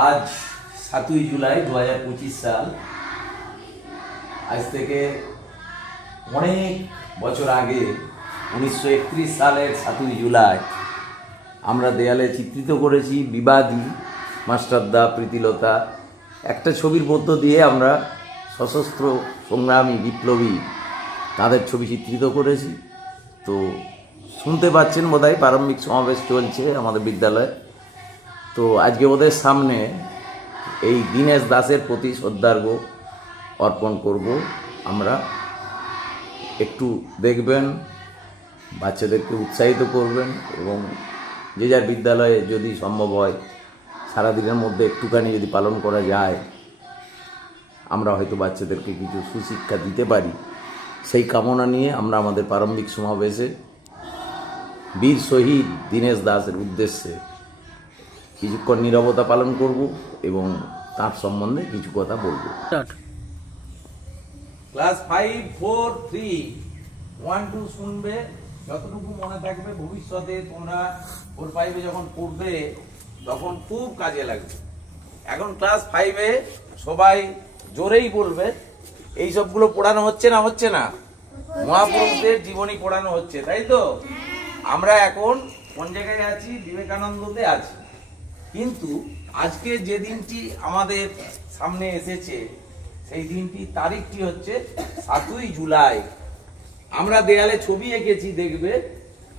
আজ 7ই জুলাই 2025 সাল। আজ থেকে অনেক বছর আগে 1931 সালের 7ই জুলাই আমরা দেয়ালে চিত্রিত করেছি বিবাদী মাস্টারদা, প্রীতিলতা। একটা ছবির মধ্য দিয়ে আমরা সশস্ত্র সংগ্রামী বিপ্লবী তাদের ছবি চিত্রিত করেছি। তো শুনতে পাচ্ছেন বোধহয় প্রারম্ভিক সমাবেশ চলছে আমাদের বিদ্যালয়ে। তো আজকে ওদের সামনে এই দীনেশ দাসের প্রতি শ্রদ্ধার্ঘ্য অর্পণ করব। আমরা একটু দেখবেন, বাচ্চাদেরকে উৎসাহিত করবেন এবং যে যার বিদ্যালয়ে যদি সম্ভব হয় সারাদিনের মধ্যে একটুখানি যদি পালন করা যায়, আমরা হয়তো বাচ্চাদেরকে কিছু সুশিক্ষা দিতে পারি। সেই কামনা নিয়ে আমরা আমাদের প্রারম্ভিক সমাবেশে বীর শহীদ দীনেশ দাসের উদ্দেশ্যে কিছুক্ষণ নীরবতা পালন করব এবং তার সম্বন্ধে কিছু কথা বলবো। ক্লাস 5, 4, 3, 1, 2 শুনবে, যতটুকু মনে থাকবে ভবিষ্যতে তোমরা 4, 5 যখন পড়বে তখন খুব কাজে লাগবে। এখন ক্লাস 5-এ সবাই জোরেই বলবে, এই সবগুলো পড়ানো হচ্ছে না? হচ্ছে না? মহাপুরুষদের জীবনী পড়ানো হচ্ছে, তাই তো? আমরা এখন কোন জায়গায় আছি? বিবেকানন্দতে আছি। কিন্তু আজকে যে দিনটি আমাদের সামনে এসেছে সেই দিনটি তারিখটি হচ্ছে 7ই জুলাই। আমরা দেয়ালে ছবি এঁকেছি, দেখবে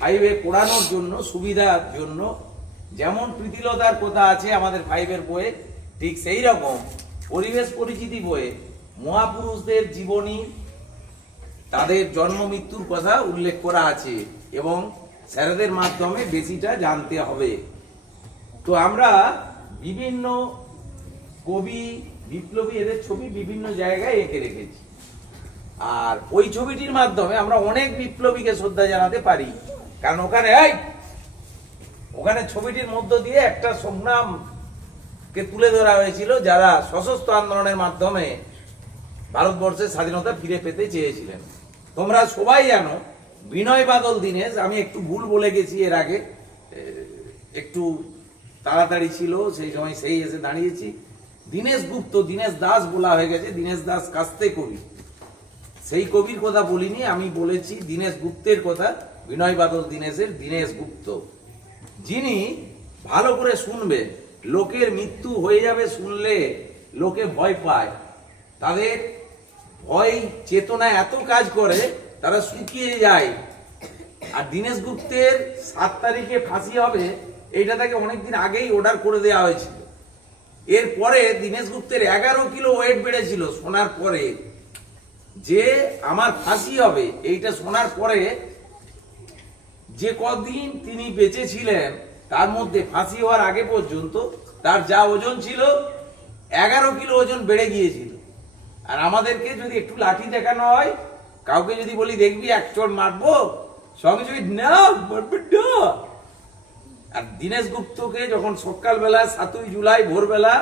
5-এ পড়ানোর জন্য, সুবিধার জন্য। যেমন প্রীতিলতার কথা আছে আমাদের 5-এর বইয়ে, ঠিক সেই রকম পরিবেশ পরিচিতি বইয়ে মহাপুরুষদের জীবনী, তাদের জন্ম মৃত্যুর কথা উল্লেখ করা আছে এবং স্যারেদের মাধ্যমে বেশিটা জানতে হবে। তো আমরা বিভিন্ন কবি, বিপ্লবী, এদের ছবি বিভিন্ন জায়গায় এঁকে রেখেছি। আর ওই ছবিটির মাধ্যমে আমরা অনেক বিপ্লবীকে শ্রদ্ধা জানাতে পারি, কারণ ওখানে ছবিটির মধ্য দিয়ে একটা সংগ্রামকে তুলে ধরা হয়েছিল, যারা সশস্ত্র আন্দোলনের মাধ্যমে ভারতবর্ষের স্বাধীনতা ফিরে পেতে চেয়েছিলেন। তোমরা সবাই জানো বিনয় বাদল দীনেশ, আমি একটু ভুল বলে গেছি এর আগে, একটু তাড়াতাড়ি ছিল সেই সময়, সেই এসে দাঁড়িয়েছি। দীনেশ গুপ্ত, দীনেশ দাস বলা হয়ে গেছে। দীনেশ দাস কাস্তে কবি, সেই কবির কথা বলিনি, আমি বলেছি দীনেশ গুপ্তের কথা। বিনয় বাদল দীনেশের দীনেশ গুপ্ত, যিনি, ভালো করে শুনবেন, লোকের মৃত্যু হয়ে যাবে শুনলে লোকে ভয় পায়, তাদের ভয় চেতনায় এত কাজ করে তারা শুকিয়ে যায়। আর দীনেশ গুপ্তের 7 তারিখে ফাঁসি হবে, এইটা তাকে অনেকদিন আগেই অর্ডার করে দেওয়া হয়েছিল। এরপরে দীনেশ গুপ্তের 11 কিলো ওয়েট বেড়েছিল শোনার পরে যে আমার ফাঁসি হবে। এইটা শোনার পরে যে কদিন তিনি বেঁচে ছিলেন তার মধ্যে ফাঁসি হওয়ার আগে পর্যন্ত তার যা ওজন ছিল 11 কিলো ওজন বেড়ে গিয়েছিল। আর আমাদেরকে যদি একটু লাঠি দেখানো হয়, কাউকে যদি বলি দেখবি এক চোট মারবো, সঙ্গে সঙ্গে না মারবে না। আর দীনেশ গুপ্তকে যখন সকালবেলা 7ই জুলাই ভোরবেলা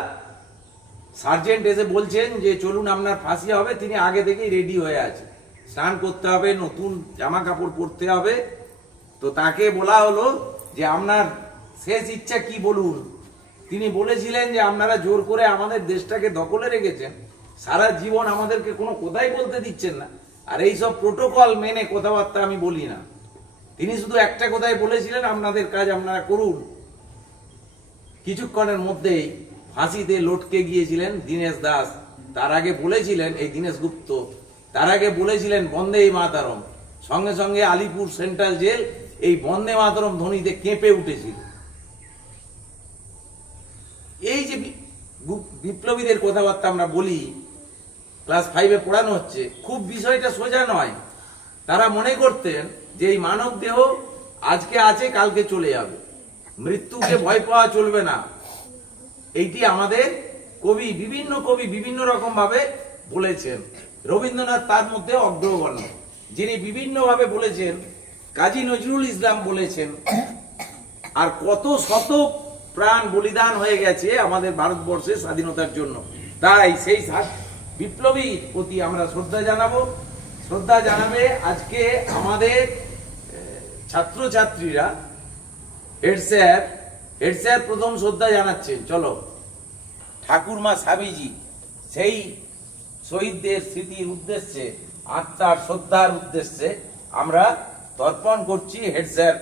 সার্জেন্ট এসে বলছেন যে চলুন আপনার ফাঁসি হবে, তিনি আগে থেকেই রেডি হয়ে আছে, স্নান করতে হবে, নতুন জামা কাপড় পরতে হবে। তো তাকে বলা হলো যে আপনার শেষ ইচ্ছা কি বলুন। তিনি বলেছিলেন যে আপনারা জোর করে আমাদের দেশটাকে দখলে রেখেছেন, সারা জীবন আমাদেরকে কোনো কথাই বলতে দিচ্ছেন না, আর এই সব প্রোটোকল মেনে কথাবার্তা আমি বলি না। তিনি শুধু একটা কথাই বলেছিলেন, আপনাদের কাজ আপনারা করুন। কিছুক্ষণের মধ্যেই ফাঁসিতে লটকে গিয়েছিলেন দীনেশ দাস। তার আগে বলেছিলেন, এই দীনেশ গুপ্ত তার আগে বলেছিলেন বন্দে মাতরম। সঙ্গে সঙ্গে আলিপুর সেন্ট্রাল জেল এই বন্দে মাতরম ধ্বনিতে কেঁপে উঠেছিল। এই যে বিপ্লবীদের কথাবার্তা আমরা বলি, ক্লাস 5-এ পড়ানো হচ্ছে, খুব বিষয়টা সোজা নয়। তারা মনে করতেন যে এই মানব দেহ আজকে আছে, কালকে চলে যাবে, মৃত্যুকে ভয় পাওয়া চলবে না। এইটি আমাদের কবি, বিভিন্ন রকম ভাবে বলেছেন। রবীন্দ্রনাথ তার মধ্যে অগ্রগণ্য, যিনি বিভিন্ন ভাবে বলেছেন। কাজী নজরুল ইসলাম বলেছেন। আর কত শত প্রাণ বলিদান হয়ে গেছে আমাদের ভারতবর্ষের স্বাধীনতার জন্য। তাই সেই বিপ্লবীর প্রতি আমরা শ্রদ্ধা জানাবো। শ্রদ্ধা জানাবে আজকে আমাদের ছাত্রছাত্রীরা। হেড স্যার প্রথম শ্রদ্ধা জানাচ্ছেন। চলো ঠাকুরমা স্বামীজি সেই শহীদদের স্মৃতির উদ্দেশ্যে, আত্মার শ্রদ্ধার উদ্দেশ্যে আমরা তর্পণ করছি হেড স্যার।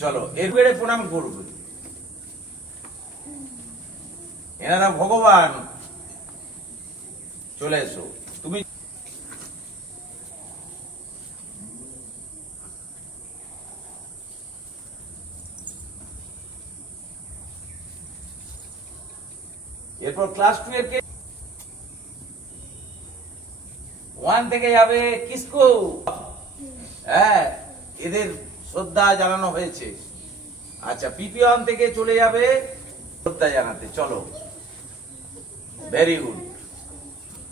চলো এরপরে প্রণাম করবে, এনারা ভগবান। চলে এসো তুমি। এরপর ক্লাস 2 এর কে 1 থেকে যাবে কিসকো। হ্যাঁ, এদের শ্রদ্ধা জানানো হয়েছে। আচ্ছা, PP1 থেকে চলে যাবে শ্রদ্ধা জানাতে। চলো, ভেরি গুড।